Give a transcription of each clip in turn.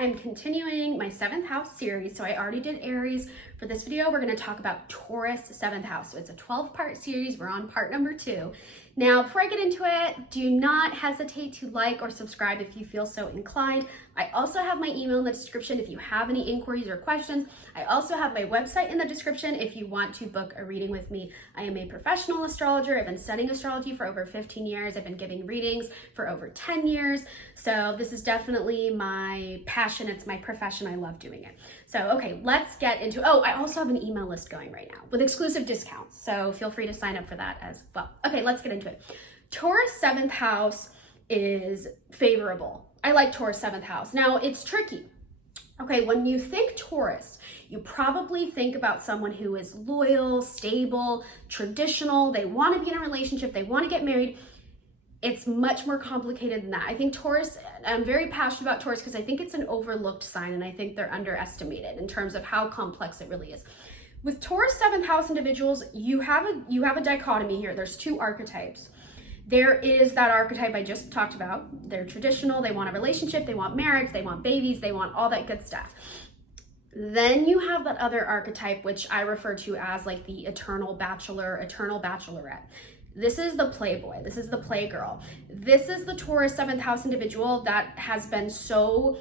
I'm continuing my 7th house series. So I already did Aries. For this video, we're going to talk about Taurus 7th house. So it's a 12-part series. We're on part number 2. Now, before I get into it, do not hesitate to like or subscribe if you feel so inclined. I also have my email in the description if you have any inquiries or questions. I also have my website in the description if you want to book a reading with me. I am a professional astrologer. I've been studying astrology for over 15 years. I've been giving readings for over 10 years. So this is definitely my passion. It's my profession. I love doing it. So, okay, let's get into, I also have an email list going right now with exclusive discounts. So feel free to sign up for that as well. Okay, let's get into it. Taurus 7th house is favorable. I like Taurus 7th house. Now, it's tricky. Okay, when you think Taurus, you probably think about someone who is loyal, stable, traditional. They want to be in a relationship. They want to get married. It's much more complicated than that. I think Taurus, I'm very passionate about Taurus because I think it's an overlooked sign and I think they're underestimated in terms of how complex it really is. With Taurus 7th house individuals, you have a dichotomy here. There's two archetypes. There is that archetype I just talked about. They're traditional, they want a relationship, they want marriage, they want babies, they want all that good stuff. Then you have that other archetype, which I refer to as like the eternal bachelor, eternal bachelorette. This is the playboy. This is the playgirl. This is the Taurus 7th house individual that has been so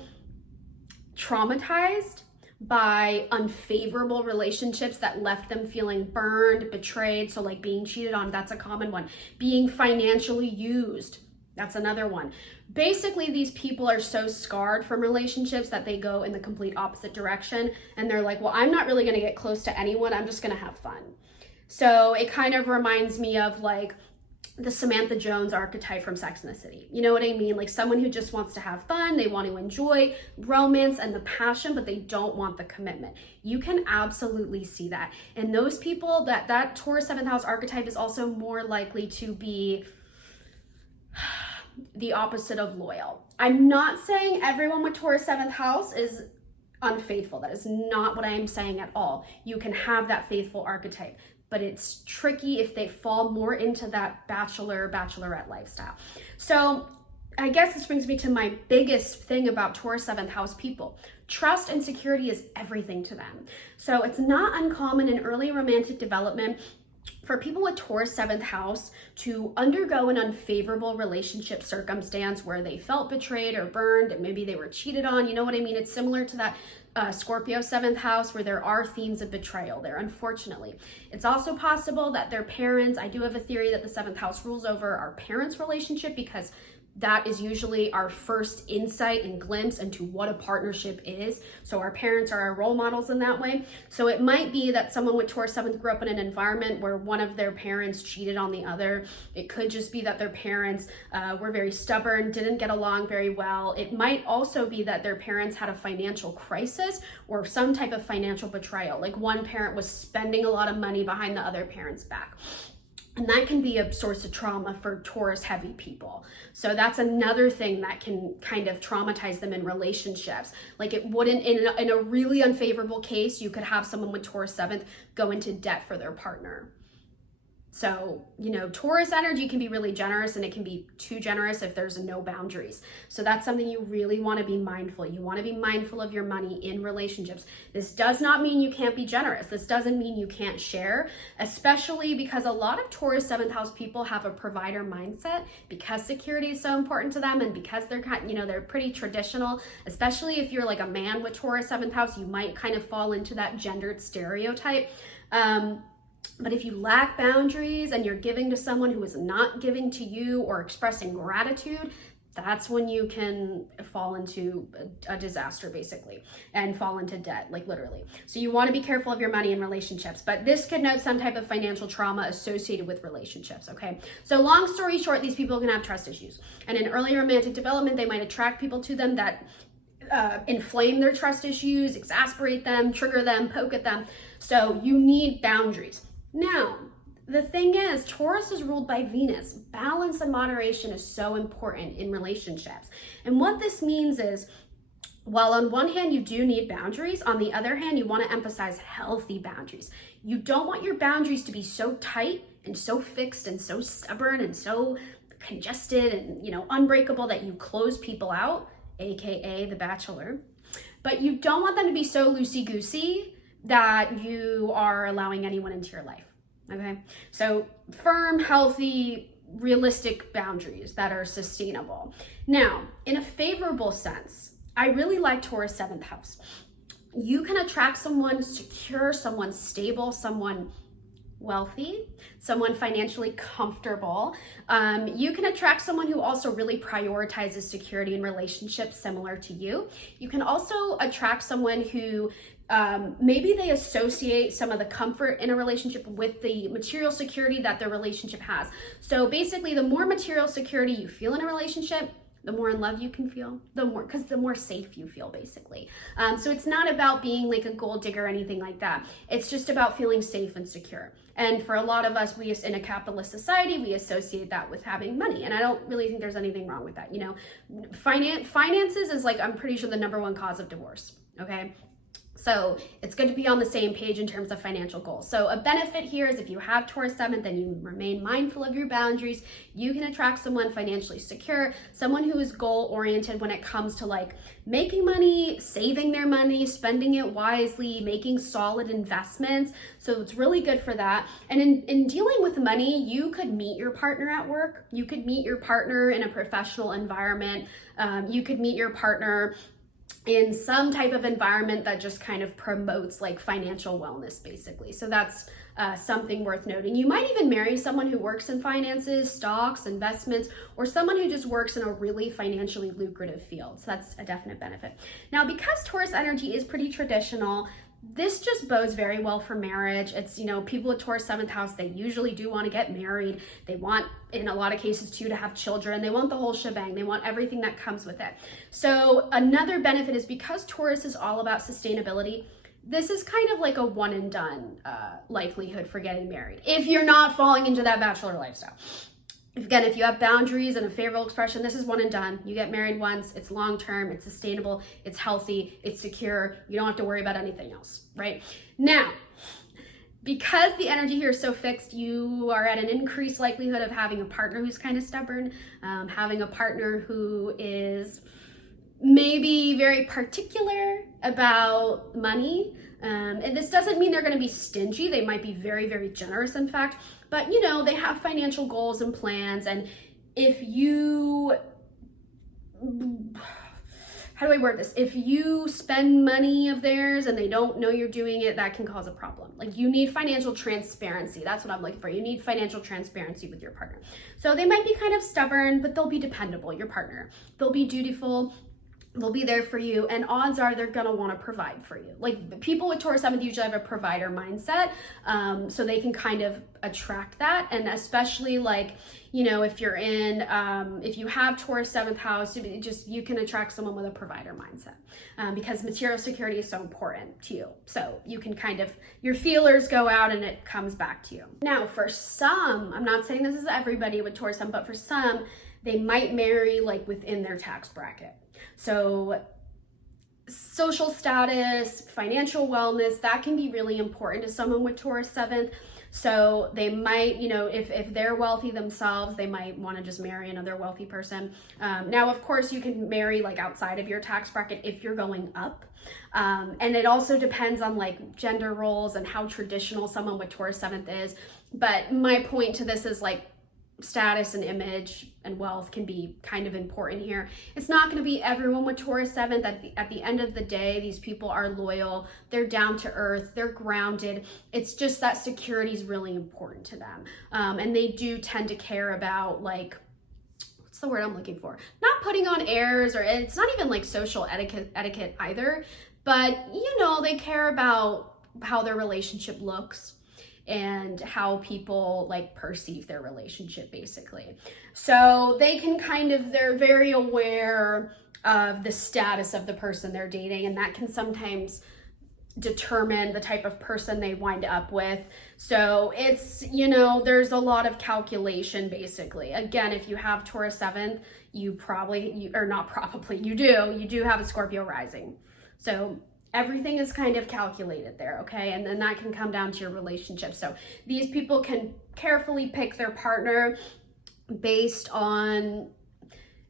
traumatized by unfavorable relationships that left them feeling burned, betrayed. So like being cheated on, that's a common one. Being financially used, that's another one. Basically, these people are so scarred from relationships that they go in the complete opposite direction. And they're like, well, I'm not really going to get close to anyone. I'm just going to have fun. So it kind of reminds me of like the Samantha Jones archetype from Sex and the City. You know what I mean? Like someone who just wants to have fun. They want to enjoy romance and the passion, but they don't want the commitment. You can absolutely see that. And those people, that Taurus 7th house archetype is also more likely to be the opposite of loyal. I'm not saying everyone with Taurus 7th house is unfaithful. That is not what I am saying at all. You can have that faithful archetype, but it's tricky if they fall more into that bachelorette lifestyle. So I guess this brings me to my biggest thing about Taurus 7th house people. Trust and security is everything to them. So it's not uncommon in early romantic development for people with Taurus 7th house to undergo an unfavorable relationship circumstance where they felt betrayed or burned and maybe they were cheated on. You know what I mean? It's similar to that Scorpio 7th house where there are themes of betrayal there, unfortunately. It's also possible that their parents, I do have a theory that the 7th house rules over our parents' relationship because that is usually our first insight and glimpse into what a partnership is. So our parents are our role models in that way. So it might be that someone with Taurus 7th grew up in an environment where one of their parents cheated on the other. It could just be that their parents were very stubborn, didn't get along very well. It might also be that their parents had a financial crisis or some type of financial betrayal. Like one parent was spending a lot of money behind the other parent's back. And that can be a source of trauma for Taurus heavy people. So that's another thing that can kind of traumatize them in relationships. Like it wouldn't, in a really unfavorable case, you could have someone with Taurus 7th go into debt for their partner. So, you know, Taurus energy can be really generous and it can be too generous if there's no boundaries. So that's something you really want to be mindful. You want to be mindful of your money in relationships. This does not mean you can't be generous. This doesn't mean you can't share, especially because a lot of Taurus 7th house people have a provider mindset because security is so important to them and because they're they're pretty traditional, especially if you're like a man with Taurus 7th house, you might kind of fall into that gendered stereotype. But if you lack boundaries and you're giving to someone who is not giving to you or expressing gratitude, that's when you can fall into a disaster basically and fall into debt, like literally. So you want to be careful of your money in relationships, but this could note some type of financial trauma associated with relationships, okay? So long story short, these people can have trust issues. And in early romantic development, they might attract people to them that inflame their trust issues, exasperate them, trigger them, poke at them. So you need boundaries. Now, the thing is, Taurus is ruled by Venus. Balance and moderation is so important in relationships. And what this means is, while on one hand you do need boundaries, on the other hand, you want to emphasize healthy boundaries. You don't want your boundaries to be so tight and so fixed and so stubborn and so congested and, unbreakable that you close people out, aka the Bachelor. But you don't want them to be so loosey-goosey that you are allowing anyone into your life, okay? So firm, healthy, realistic boundaries that are sustainable. Now, in a favorable sense, I really like Taurus 7th house. You can attract someone secure, someone stable, someone wealthy, someone financially comfortable. You can attract someone who also really prioritizes security in relationships similar to you. You can also attract someone who maybe they associate some of the comfort in a relationship with the material security that their relationship has. So basically, the more material security you feel in a relationship, the more in love you can feel, the more safe you feel, basically. So it's not about being like a gold digger or anything like that. It's just about feeling safe and secure. And for a lot of us, we in a capitalist society, we associate that with having money. And I don't really think there's anything wrong with that. You know, finances is like, I'm pretty sure the #1 cause of divorce, okay? So it's good to be on the same page in terms of financial goals. So a benefit here is if you have Taurus 7th and you remain mindful of your boundaries, you can attract someone financially secure, someone who is goal oriented when it comes to like making money, saving their money, spending it wisely, making solid investments. So it's really good for that. And in dealing with money, you could meet your partner at work. You could meet your partner in a professional environment. You could meet your partner in some type of environment that just kind of promotes like financial wellness, basically. So that's something worth noting. You might even marry someone who works in finances, stocks, investments, or someone who just works in a really financially lucrative field. So that's a definite benefit. Now, because Taurus energy is pretty traditional, this just bodes very well for marriage. It's, you know, people with Taurus 7th house, they usually do want to get married. They want, in a lot of cases too, to have children. They want the whole shebang. They want everything that comes with it. So another benefit is because Taurus is all about sustainability, this is kind of like a one and done likelihood for getting married, if you're not falling into that bachelor lifestyle. Again, if you have boundaries and a favorable expression, this is one and done. You get married once, it's long-term, it's sustainable, it's healthy, it's secure. You don't have to worry about anything else, right? Now, because the energy here is so fixed, you are at an increased likelihood of having a partner who's kind of stubborn, having a partner who is maybe very particular about money. And this doesn't mean they're going to be stingy. They might be very, very generous, in fact. But, you know, they have financial goals and plans. And if you, how do I word this? If you spend money of theirs and they don't know you're doing it, that can cause a problem. Like, you need financial transparency. That's what I'm looking for. You need financial transparency with your partner. So they might be kind of stubborn, but they'll be dependable, your partner. They'll be dutiful. They'll be there for you, and odds are they're gonna want to provide for you. Like, people with Taurus 7th usually have a provider mindset, so they can kind of attract that. And especially, like, you know, if you're in, if you have Taurus 7th house, you can attract someone with a provider mindset, because material security is so important to you. So you can kind of, your feelers go out and it comes back to you. Now, for some, I'm not saying this is everybody with Taurus 7th, but for some, they might marry like within their tax bracket. So social status, financial wellness, that can be really important to someone with Taurus 7th. So they might, you know, if they're wealthy themselves, they might want to just marry another wealthy person. Now, of course, you can marry like outside of your tax bracket if you're going up. And it also depends on like gender roles and how traditional someone with Taurus 7th is. But my point to this is like, status and image and wealth can be kind of important here. It's not going to be everyone with Taurus 7th. At the end of the day, these people are loyal, they're down to earth, they're grounded. It's just that security is really important to them. And they do tend to care about, like, what's the word I'm looking for? Not putting on airs, or it's not even like social etiquette either, but, you know, they care about how their relationship looks and how people like perceive their relationship, basically. So they can kind of, they're very aware of the status of the person they're dating, and that can sometimes determine the type of person they wind up with. So it's, you know, there's a lot of calculation, basically. Again, if you have Taurus 7th, you do have a Scorpio rising. So everything is kind of calculated there, okay? And then that can come down to your relationship. So these people can carefully pick their partner based on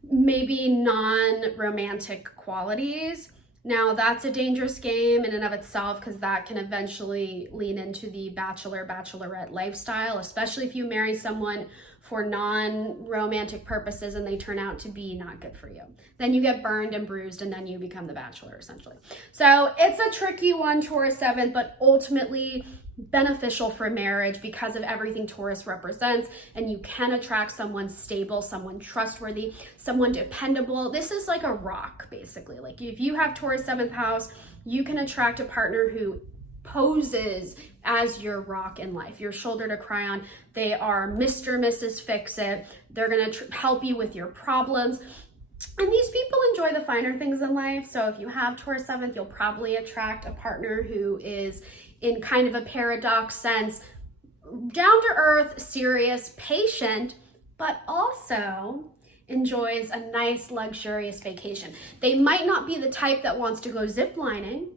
maybe non-romantic qualities, Now, that's a dangerous game in and of itself because that can eventually lean into the bachelorette lifestyle, especially if you marry someone for non-romantic purposes and they turn out to be not good for you. Then you get burned and bruised and then you become the bachelor, essentially. So it's a tricky one, Taurus 7th, but ultimately beneficial for marriage because of everything Taurus represents, and you can attract someone stable, someone trustworthy, someone dependable. This is like a rock, basically. Like if you have Taurus 7th house, you can attract a partner who poses as your rock in life, your shoulder to cry on. They are Mr. Mrs. Fix-It. They're gonna help you with your problems. And these people enjoy the finer things in life. So if you have Taurus 7th, you'll probably attract a partner who is, in kind of a paradox sense, down to earth, serious, patient, but also enjoys a nice, luxurious vacation. They might not be the type that wants to go ziplining,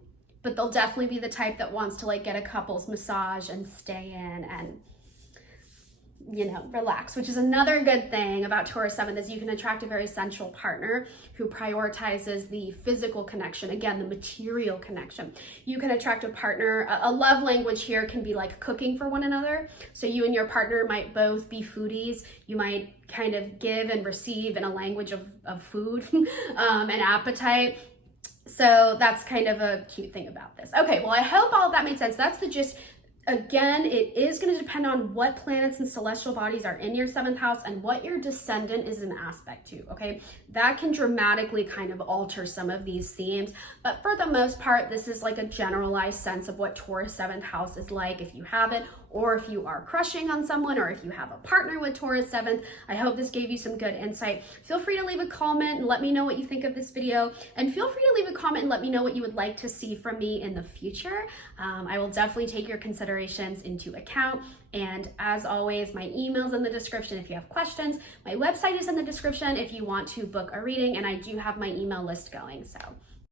but they'll definitely be the type that wants to like get a couple's massage and stay in and, you know, relax, which is another good thing about Taurus 7th is you can attract a very sensual partner who prioritizes the physical connection, again, the material connection. You can attract a partner, a love language here can be like cooking for one another. So you and your partner might both be foodies. You might kind of give and receive in a language of food and appetite. So that's kind of a cute thing about this. Okay, well, I hope all of that made sense. That's the gist. Again, it is going to depend on what planets and celestial bodies are in your 7th house and what your descendant is an aspect to, okay? That can dramatically kind of alter some of these themes, but for the most part, this is like a generalized sense of what Taurus 7th house is like if you have it, or if you are crushing on someone, or if you have a partner with Taurus 7th. I hope this gave you some good insight. Feel free to leave a comment and let me know what you think of this video, and feel free to leave a comment and let me know what you would like to see from me in the future. I will definitely take your considerations into account. And as always, my email's in the description if you have questions. My website is in the description if you want to book a reading, and I do have my email list going. So